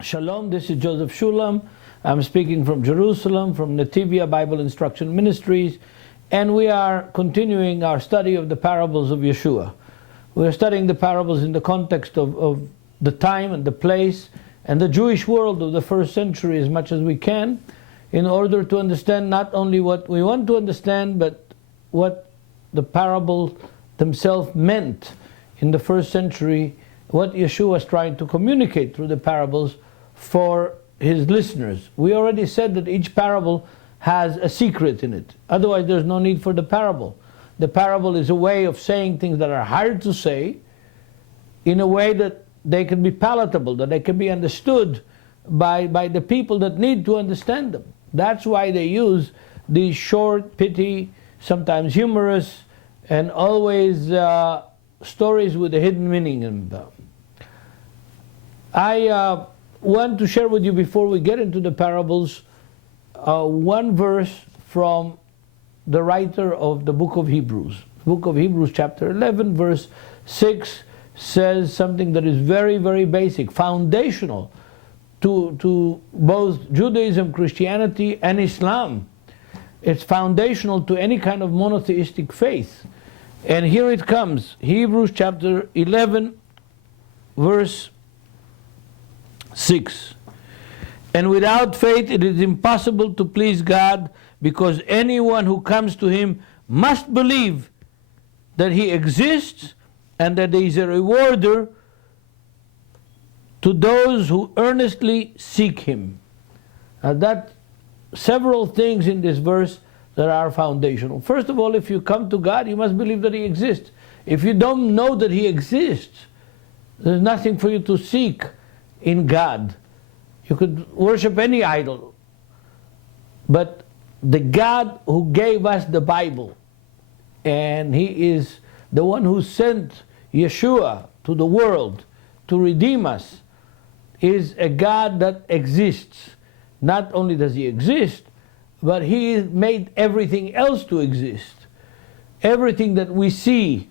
Shalom, this is Joseph Shulam. I'm speaking from Jerusalem, from Netivyah Bible Instruction Ministries, and we are continuing our study of the parables of Yeshua. We're studying the parables in the context of the time and the place and the Jewish world of the first century as much as we can, in order to understand not only what we want to understand, but what the parables themselves meant in the first century, what Yeshua was trying to communicate through the parables for his listeners. We already said that each parable has a secret in it. Otherwise, there's no need for the parable. The parable is a way of saying things that are hard to say in a way that they can be palatable, that they can be understood by the people that need to understand them. That's why they use these short, pithy, sometimes humorous, and always stories with a hidden meaning in them. I want to share with you, before we get into the parables, one verse from the writer of the book of Hebrews. The book of Hebrews chapter 11 verse 6 says something that is very, very basic, foundational to both Judaism, Christianity, and Islam. It's foundational to any kind of monotheistic faith. And here it comes, Hebrews chapter 11 verse 6. And without faith it is impossible to please God, because anyone who comes to him must believe that he exists and that he is a rewarder to those who earnestly seek him. Now that several things in this verse that are foundational. First of all, if you come to God, you must believe that he exists. If you don't know that he exists, there's nothing for you to seek in God. You could worship any idol, but the God who gave us the Bible, and he is the one who sent Yeshua to the world to redeem us, is a God that exists. Not only does he exist, but he made everything else to exist. Everything that we see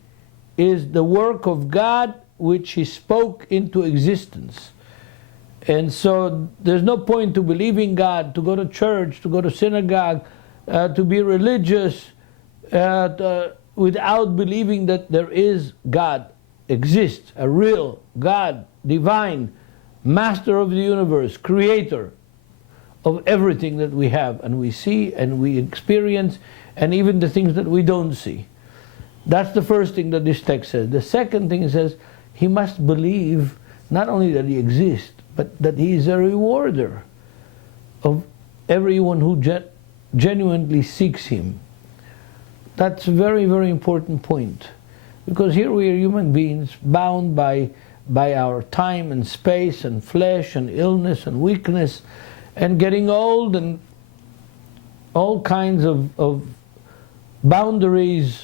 is the work of God, which he spoke into existence. And so there's no point to believe in God, to go to church, to go to synagogue, to be religious, without believing that there is God, exists, a real God, divine, master of the universe, creator of everything that we have and we see and we experience, and even the things that we don't see. That's the first thing that this text says. The second thing it says, he must believe not only that he exists, but that he is a rewarder of everyone who genuinely seeks him. That's a very, very important point. Because here we are human beings bound by our time and space and flesh and illness and weakness and getting old and all kinds of boundaries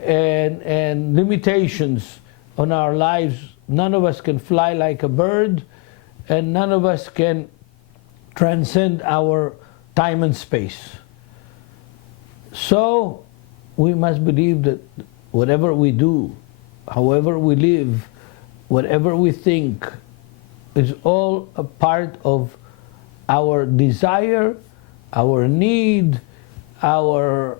and limitations on our lives. None of us can fly like a bird, and none of us can transcend our time and space. So we must believe that whatever we do, however we live, whatever we think, is all a part of our desire, our need, our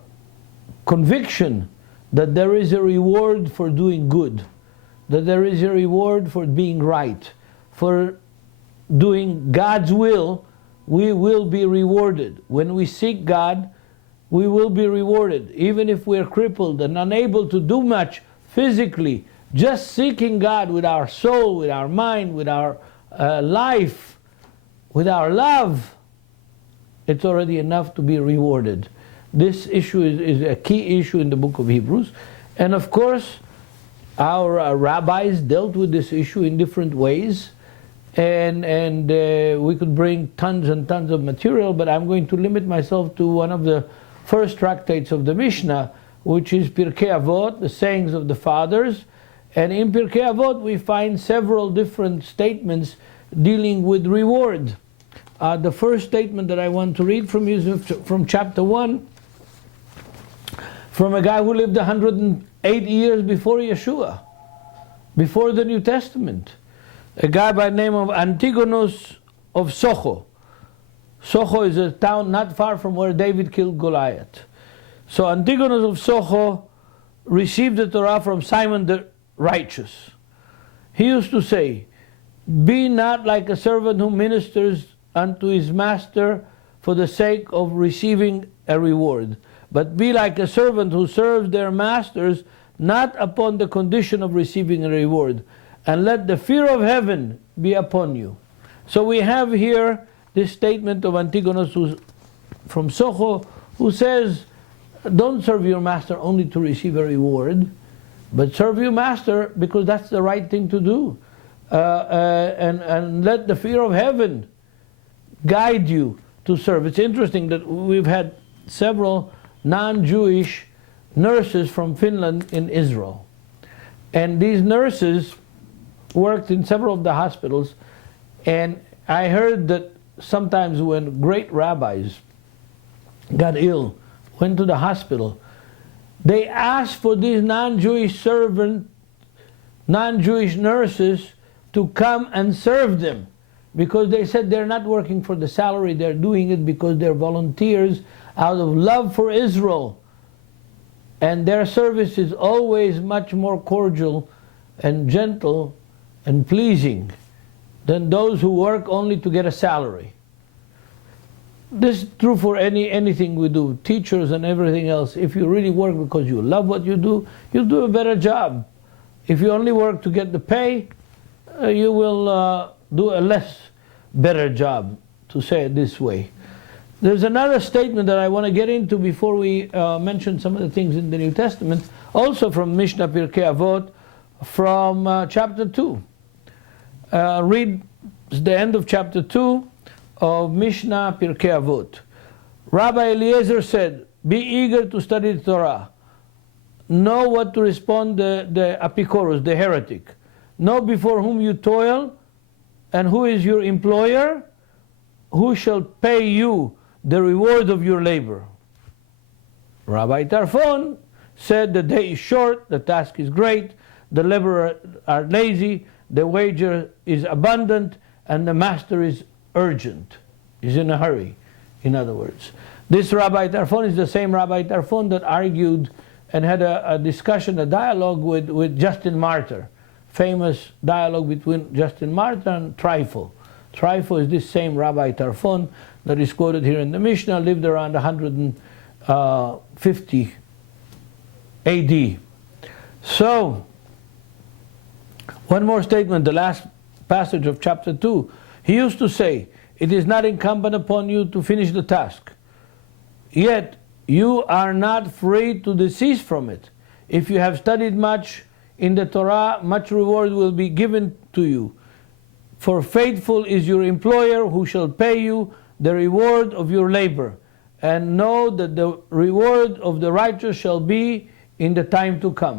conviction that there is a reward for doing good, that there is a reward for being right, for doing God's will. We will be rewarded. When we seek God, we will be rewarded. Even if we're crippled and unable to do much physically, just seeking God with our soul, with our mind, with our life, with our love, it's already enough to be rewarded. This issue is a key issue in the book of Hebrews. And of course, our rabbis dealt with this issue in different ways. And we could bring tons and tons of material, but I'm going to limit myself to one of the first tractates of the Mishnah, which is Pirkei Avot, the sayings of the fathers. And in Pirkei Avot we find several different statements dealing with reward. The first statement that I want to read from you is from chapter 1, from a guy who lived 108 years before Yeshua, before the New Testament. A guy by the name of Antigonus of Socho. Socho is a town not far from where David killed Goliath. So Antigonus of Socho received the Torah from Simon the righteous. He used to say, "Be not like a servant who ministers unto his master for the sake of receiving a reward, but be like a servant who serves their masters not upon the condition of receiving a reward, and let the fear of heaven be upon you." So we have here this statement of Antigonus from Socho, who says, don't serve your master only to receive a reward, but serve your master because that's the right thing to do. And let the fear of heaven guide you to serve. It's interesting that we've had several non-Jewish nurses from Finland in Israel. And these nurses worked in several of the hospitals, and I heard that sometimes when great rabbis got ill, went to the hospital, they asked for these non-Jewish nurses to come and serve them, because they said they're not working for the salary, they're doing it because they're volunteers out of love for Israel. And their service is always much more cordial and gentle and pleasing than those who work only to get a salary. This is true for anything we do, teachers and everything else. If you really work because you love what you do, you'll do a better job. If you only work to get the pay, you will do a less better job, to say it this way. There's another statement that I want to get into before we mention some of the things in the New Testament, also from Mishnah Pirkei Avot, from chapter 2. Read the end of chapter 2 of Mishnah Pirkei Avot. Rabbi Eliezer said, "Be eager to study the Torah. Know what to respond the Apicorus, the heretic. Know before whom you toil, and who is your employer, who shall pay you the reward of your labor." Rabbi Tarfon said, "The day is short, the task is great, the laborers are lazy, the wager is abundant, and the master is urgent." He's in a hurry, in other words. This Rabbi Tarfon is the same Rabbi Tarfon that argued and had a discussion, a dialogue with Justin Martyr. Famous dialogue between Justin Martyr and Trypho. Trypho is this same Rabbi Tarfon that is quoted here in the Mishnah, lived around 150 AD. So, one more statement, the last passage of chapter 2. He used to say, "It is not incumbent upon you to finish the task, yet you are not free to desist from it. If you have studied much in the Torah, much reward will be given to you. For faithful is your employer who shall pay you the reward of your labor. And know that the reward of the righteous shall be in the time to come."